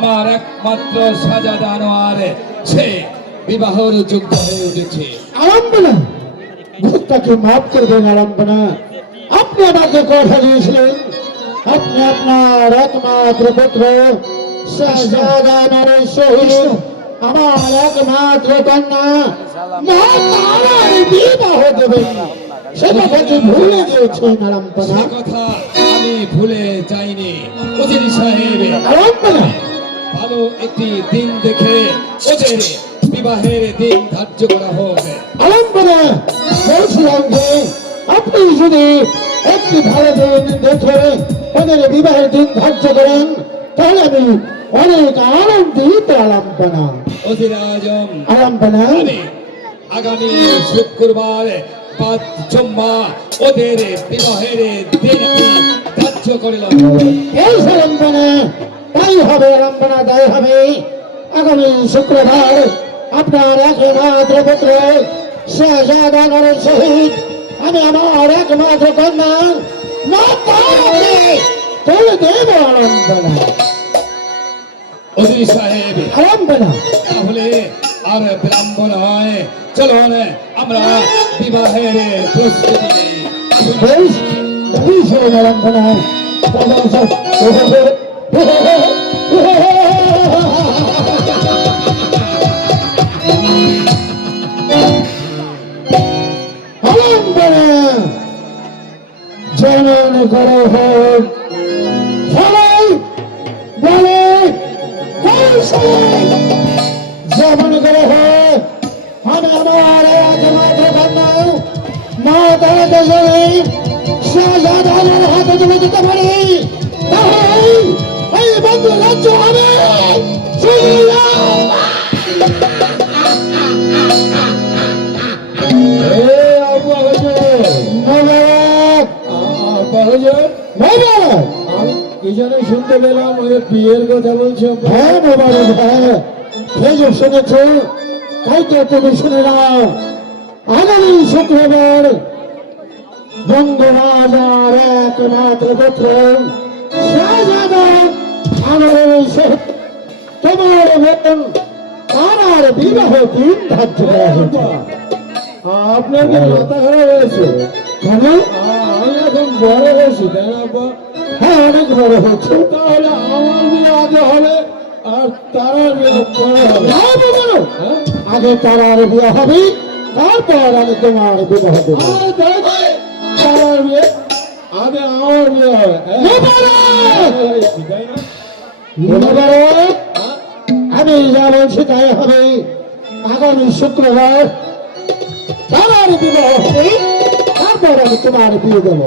আমার একমাত্র সাজাদা আনোয়ার সে বিবাহর যোগ্য হয়ে উঠেছে। আলম্বনা, ভক্তকে মাফ করবেন আলম্বনা। আপনি আমাকে কথা দিয়েছিলেন আপনি আপনার একমাত্র পুত্র শাহজাদা আনোয়ারের সহিত আমার একমাত্র কন্যা মহাতারার বিবাহ দেবেন। সে কথা কি ভুলে গিয়েছেন আলম্বনা? সে কথা আমি ভুলে যাইনি উজির সাহেব। আলম্বনা, ভালো একটি দিন দেখে ওদের বিবাহের দিন ধার্য করা হোক। আলম্বনা, বলছিলাম যে আপনি যদি একটি ভালো দিন দেখে ওদের বিবাহের দিন ধার্য করেন তাহলে আমি অনেক আনন্দিত। আলম্বনা ওজির আজম, আলম্বনা, আমি আগামী শুক্রবার বাদ জুম্মা ওদের বিবাহের দিন ধার্য করিলাম। এই আলম্বনা, তাই হবে আলম্বনা, তাই হবে। আগামী শুক্রবার আপনার একমাত্র পুত্র শাহজাদা আনোয়ারের সহিত আমি আমার একমাত্র কন্যা মাতাকে তুলে দেব। আলম্বনা, ওজির সাহেব, আলম্বনা, তাহলে আর বিলম্ব নয়, চলুন আমরা বিবাহের প্রস্তুতি নেই। বেশ বেশ আলম্বনা। আলম্বনা, জনন করো হোক সবাই বলে যেমন করে হোক আমি আমার একমাত্র কন্যা মা তারাকে যদি শাহজাদার হাতে তুলে দিতে পারি তাহলে এই বন্ধু রাজ্য হবে। আমি কি জানি শুনতে পেলাম ওই বিয়ের কথা বলছো। হ্যাঁ মোবারক, হ্যাঁ এই যে শুনেছ তাই তো তুমি শুনে নাও। আগামী শুক্রবার বঙ্গরাজার একমাত্র পুত্র শাহজাদা আনোয়ারের সহিত তোমার বোন তারার বিবাহ দিন ধার্য করা হয়েছে। আপনার কি মাথা খারাপ হয়েছে? কেন? আমি এখন বড় হয়েছি তাই না আব্বা? হ্যাঁ অনেক বড় হয়েছে। তাহলে আমার বিয়ে আগে হবে আর তারার বিয়ে পরে হবে। না বাবা, হ্যাঁ? আগে তারার বিয়ে হবে তারপর আমি তোমার বিবাহ দেব। আমার দেখ, তারার বিয়ে আগে আমার বিয়ে হবে। হ্যাঁ? তাই না? মোবারক, হ্যাঁ? আমি যা বলছি তাই হবে। আগামী শুক্রবার তারার বিবাহ হবে তারপর আমি তোমার বিয়ে দেব।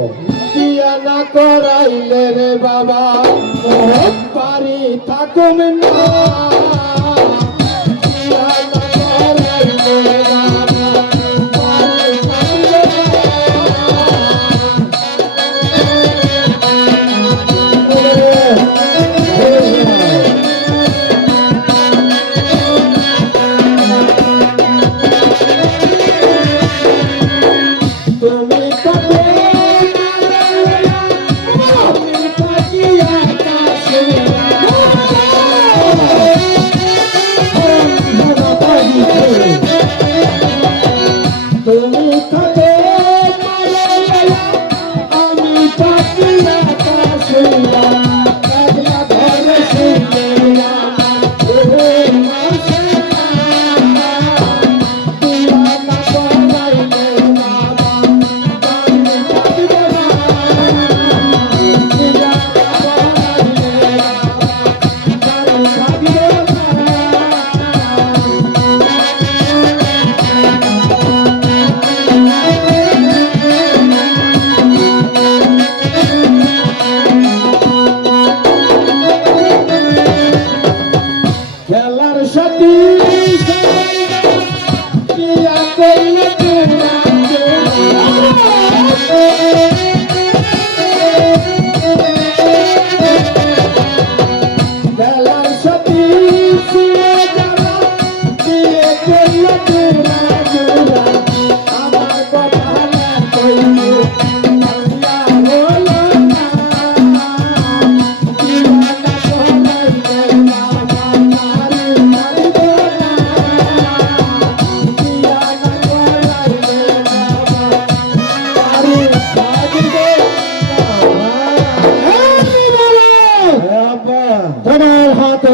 বিয়া না করাইলে রে বাবা বাড়ি থাকুন না। বিয়া না করাইলে বাবা বাড়ি থাকুন না। তুমি কত আমি থাকি আকাশে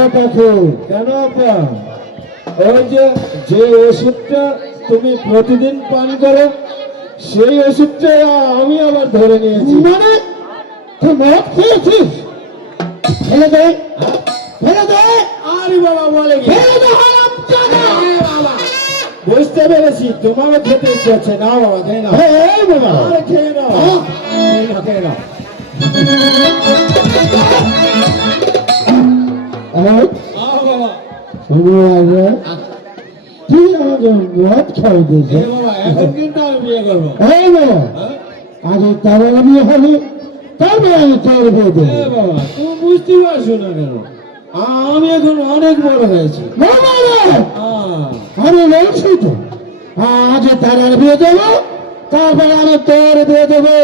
মাথা খেয়ে। কেন আপা? ওই যে যে ওষুধটা তুমি প্রতিদিন পান করো সেই ওষুধটা আমি আবার ধরে নিয়েছি। মানে তুই মদ খেয়েছিস? ফেলে দে, ফেলে দে, আরে বাবা বলে কি? ফেলে দে হারামজাদা। বাবা বুঝতে পেরেছি তোমারও খেতে ইচ্ছে হচ্ছে। নাও বাবা খেয়ে নাও। এই বাবা, আরে খেয়ে নাও, খেয়ে নাও, খেয়ে নাও। এই, আও বাবা। শুনো আগে, তুই আমাকে মদ খাওয়াই এ দিয়েছিস। বাবা এখন কিন্তু আমি বিয়ে করবো। এই বাবা, হ্যাঁ? আগে তার বিয়ে হবে, তারপরে আমি তোর বিয়ে দেবো। এ বাবা তুমি বুঝতে পারছো না কেন? আমি এখন অনেক বড় হয়েছি। বাবা রে, আহ, আমি বলছি তো, আগে তার বিয়ে দেবো, তারপরে আমি তোর বিয়ে দেবো।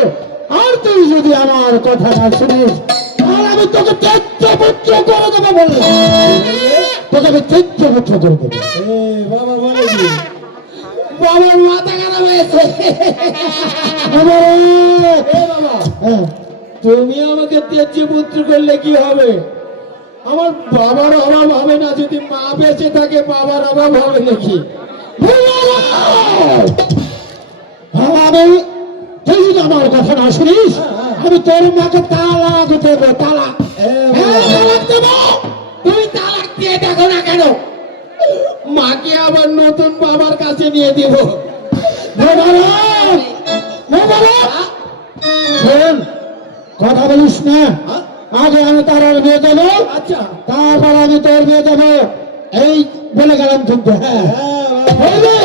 আর তুই যদি আমার কথা না শুনিস, তাহলে আমি তোকে তেজ্য করে দেবো বলে। তোকে আমি তেজ্য করে দেবো। এ বাবা বলে কি? বাবার মাথা খারাপ হয়েছে। বাবা রে, এ বাবা হ্যাঁ, তুমি আমাকে তেজ্য পুত্র করলে কি হবে? আমার বাবার অভাব হবে না যদি মা বেঁচে থাকে? বাবার অভাব হবে নাকি? আমি, তুই যদি আমার কথা না শুনিস, আমি তোর মাকে তালাক দেবো, তালাক। এ হ্যাঁ, বাবা, তালাক দেবো। তুই তালাক দিয়ে দেখো না কেন? মাকে আবার নতুন বাবার কাছে নিয়ে দিব। বাবা রে, বাবা রে, শোন, কথা বলিস না। আগে আমি তার বিয়ে দেবো, আচ্ছা তারপর আমি তোর বিয়ে দেবো। এই বলে গেলাম কিন্তু। হ্যাঁ, হ্যাঁ বাবা। বলবে,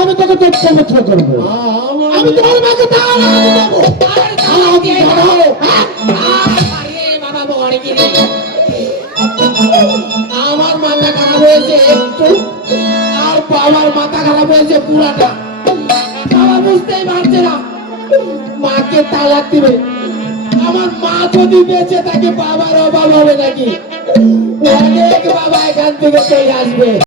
আমি তোকে তেজ্য করবো। আমি তোর মাকে তালাক দেবো। তালাক দেবো। আমার মাথা খারাপ হয়েছে একটু, আর বাবার মাথা খারাপ হয়েছে পুরাটা। বাবা বুঝতেই পারছে না মাকে তালাক দিবে। আমার মা যদি বেঁচে থাকে বাবার অভাব হবে নাকি? অনেক বাবা এখান থেকে চলে আসবে।